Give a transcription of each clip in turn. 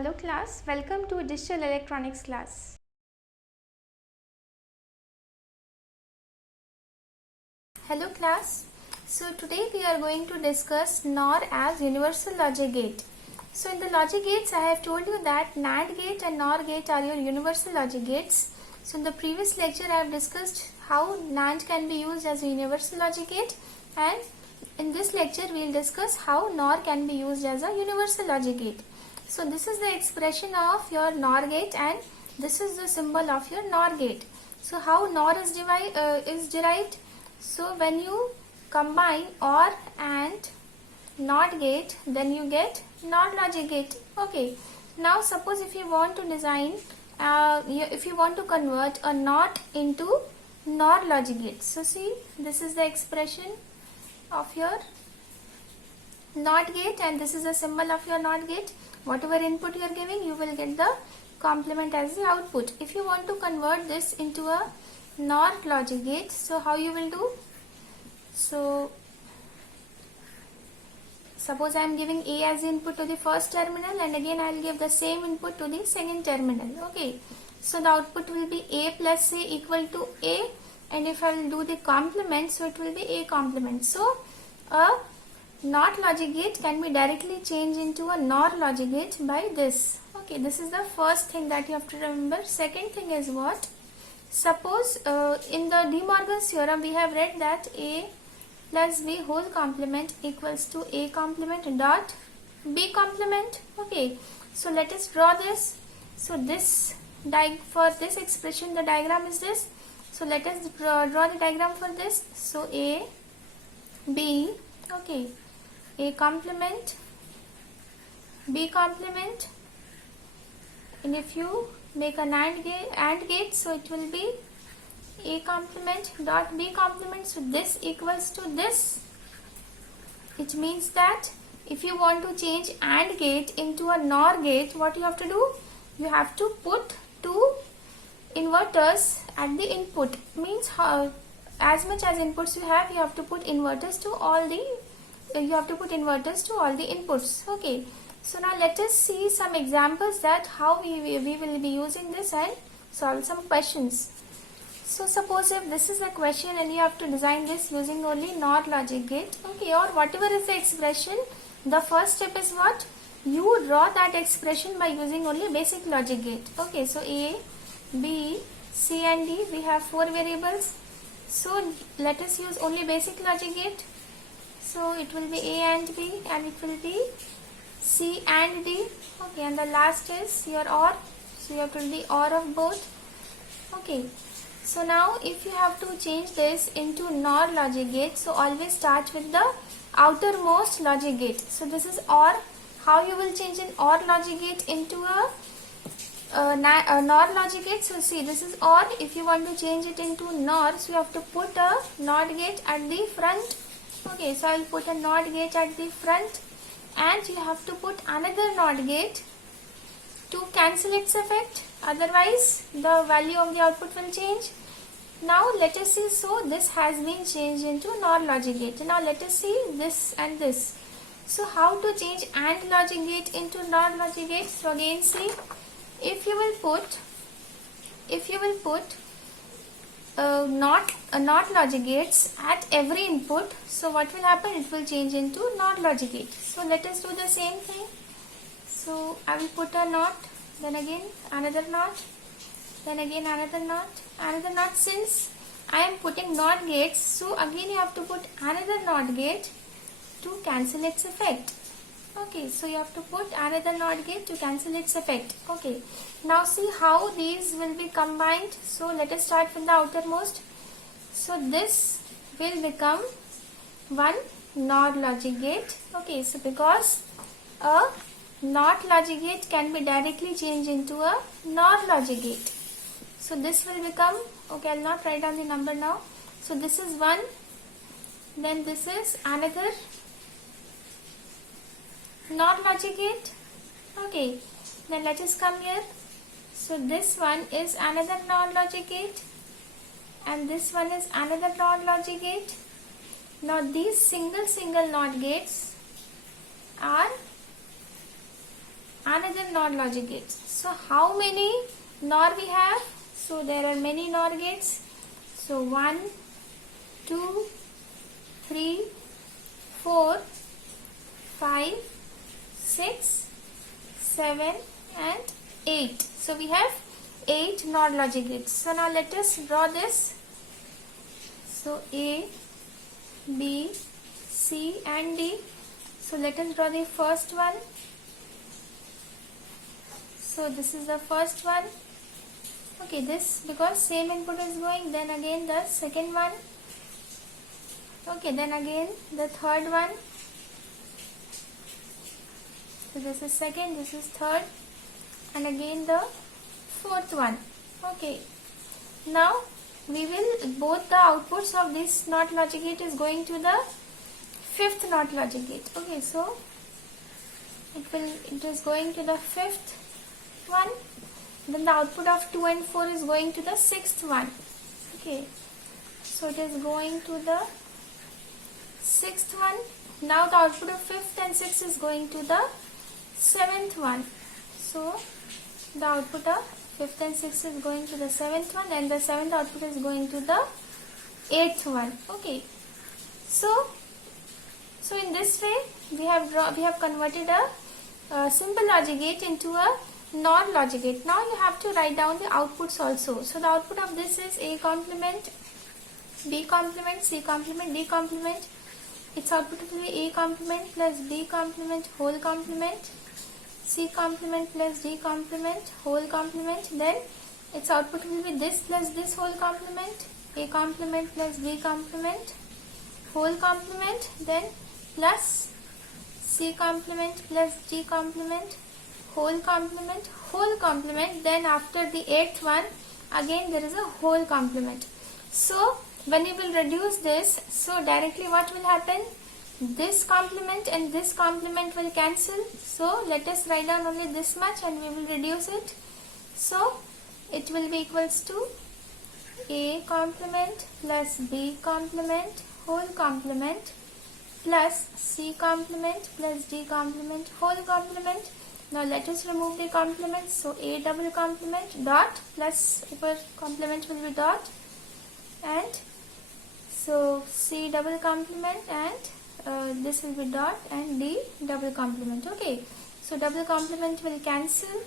Hello class, welcome to Digital Electronics class. Hello class, so today we are going to discuss NOR as universal logic gate. So in the logic gates I have told you that NAND gate and NOR gate are your universal logic gates. So in the previous lecture I have discussed how NAND can be used as a universal logic gate, and in this lecture we will discuss how NOR can be used as a universal logic gate. So this is the expression of your NOR gate and this is the symbol of your NOR gate. So how NOR is derived? So when you combine OR and NOT gate, then you get NOR logic gate. Okay. Now suppose if you want to design, if you want to convert a NOT into NOR logic gate. So see, this is the expression of your NOT gate and this is the symbol of your NOT gate. Whatever input you are giving, you will get the complement as the output. If you want to convert this into a NOR logic gate, so how you will do? So suppose I am giving A as the input to the first terminal and again I will give the same input to the second terminal. Okay, so the output will be A plus C equal to A, and if I will do the complement, so it will be A complement. So a NOT logic gate can be directly changed into a NOR logic gate by this. Okay, this is the first thing that you have to remember. Second thing is what? Suppose in the De Morgan's theorem we have read that A plus B whole complement equals to A complement dot B complement. Okay, so let us draw this. So this for this expression the diagram is this. So let us draw the diagram for this. So A, B, okay, A complement, B complement, and if you make an AND gate, so it will be A complement dot B complement. So this equals to this. It means that if you want to change AND gate into a NOR gate, what you have to do? You have to put two inverters at the input. Means as much as inputs you have to put inverters to all the inputs. Okay, so now let us see some examples that how we will be using this and solve some questions. So suppose if this is a question and you have to design this using only NOR logic gate, okay, or whatever is the expression, the first step is what? You draw that expression by using only basic logic gate. Okay, so A, B, C and D, we have 4 variables. So let us use only basic logic gate. So it will be A and B and it will be C and D. Okay, and the last is your OR. So you have to do the OR of both. Okay, so now if you have to change this into NOR logic gate, so always start with the outermost logic gate. So this is OR. How you will change an OR logic gate into a NOR logic gate? So see, this is OR. If you want to change it into NOR, so you have to put a NOT gate at the front. Okay, so I will put a NOT gate at the front and you have to put another NOT gate to cancel its effect, otherwise the value of the output will change. Now let us see, so this has been changed into NOR logic gate. Now let us see this and this. So how to change AND logic gate into NOR logic gate? So again see, if you will put NOT logic gates at every input, so what will happen? It will change into NOR logic gate. So let us do the same thing. So I will put a NOT, then again another NOT, then again another NOT. Since I am putting NOT gates, so again you have to put another NOT gate to cancel its effect. Okay, so you have to put another NOT gate to cancel its effect. Okay, now see how these will be combined. So let us start from the outermost. So this will become one NOR logic gate. Okay, so because a NOT logic gate can be directly changed into a NOR logic gate. So this will become, okay, I will not write down the number now. So this is one, then this is another NOR logic gate. Okay, then let us come here. So this one is another NOR logic gate and this one is another NOR logic gate. Now these single NOT gates are another NOR logic gate. So how many NOR we have? So there are many NOR gates. So 1, 2, 3, 4, 5, 6, 7 and 8. So we have 8 NOR logic gates. So now let us draw this. So A, B, C and D. So let us draw the first one. So this is the first one. Okay, this because same input is going, then again the second one. Okay, then again the third one. So this is second, this is third, and again the fourth one. Okay, now we will both the outputs of this NOT logic gate is going to the fifth NOT logic gate. Okay, so it is going to the fifth one. Then the output of 2 and 4 is going to the sixth one. Okay, so it is going to the sixth one. Now the output of fifth and sixth is going to the seventh one. So the output of fifth and sixth is going to the seventh one, and the seventh output is going to the eighth one. Okay, so in this way we have converted a simple logic gate into a NOR logic gate. Now you have to write down the outputs also. So the output of this is A complement, B complement, C complement, D complement. Its output will be A complement plus B complement whole complement, C complement plus D complement whole complement. Then its output will be this plus this whole complement, A complement plus B complement whole complement, then plus C complement plus D complement whole complement, then after the eighth one again there is a whole complement. So when you will reduce this, so directly what will happen? This complement and this complement will cancel. So let us write down only this much and we will reduce it. So it will be equals to A complement plus B complement whole complement plus C complement plus D complement whole complement. Now let us remove the complements. So A double complement dot plus upper complement will be dot, and so C double complement and this will be dot and D double complement. Okay, so double complement will cancel,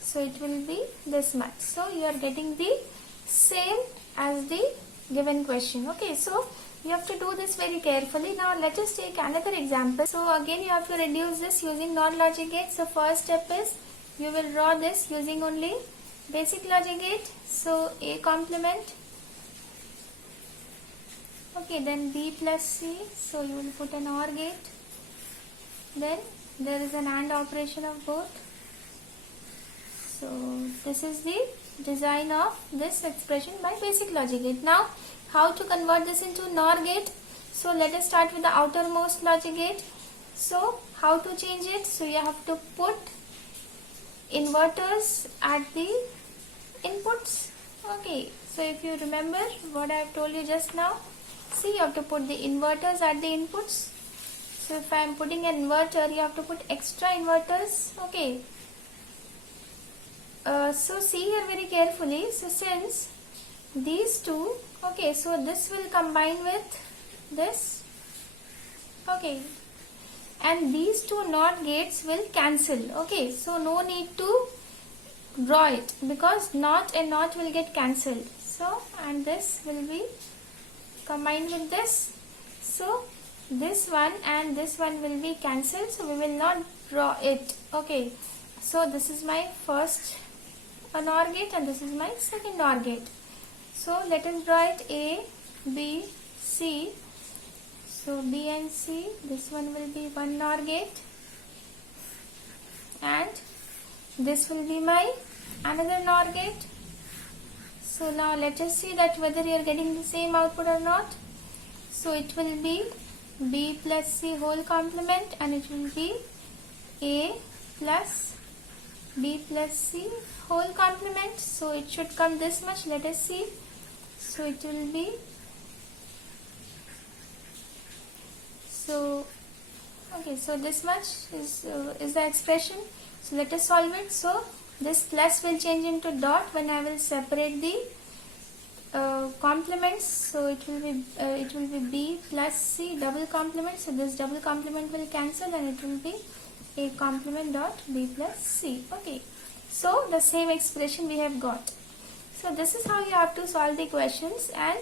so it will be this much. So you are getting the same as the given question. Okay, so you have to do this very carefully. Now let us take another example. So again you have to reduce this using NOR logic gate. So first step is you will draw this using only basic logic gate. So A complement, okay, then B plus C, so you will put an OR gate, then there is an AND operation of both. So this is the design of this expression by basic logic gate. Now how to convert this into NOR gate? So let us start with the outermost logic gate. So how to change it? So you have to put inverters at the inputs. Okay, so if you remember what I have told you just now, see, you have to put the inverters at the inputs. So if I am putting an inverter, you have to put extra inverters. Okay, so see here very carefully. So since these two, okay, so this will combine with this, okay, and these two NOT gates will cancel. Okay, so no need to draw it because NOT and NOT will get cancelled. So and this will be combined with this, so this one and this one will be cancelled, so we will not draw it. Okay, so this is my first NOR gate and this is my second NOR gate. So let us draw it A, B, C. So B and C, this one will be one NOR gate and this will be my another NOR gate. So now let us see that whether you are getting the same output or not. So it will be B plus C whole complement and it will be A plus B plus C whole complement. So it should come this much. Let us see. So it will be, so okay, so this much is the expression. So let us solve it. So this plus will change into dot when I will separate the complements. So it will be b plus c double complement. So this double complement will cancel and it will be a complement dot b plus c. Okay, so the same expression we have got. So this is how you have to solve the questions, and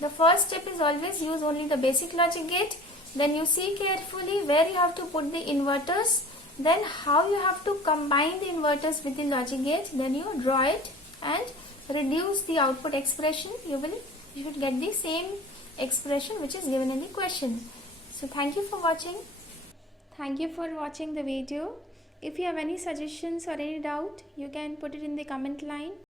the first step is always use only the basic logic gate. Then you see carefully where you have to put the inverters, then how you have to combine the inverters with the logic gate, then you draw it and reduce the output expression. You should get the same expression which is given in the question. So thank you for watching. Thank you for watching the video. If you have any suggestions or any doubt, you can put it in the comment line.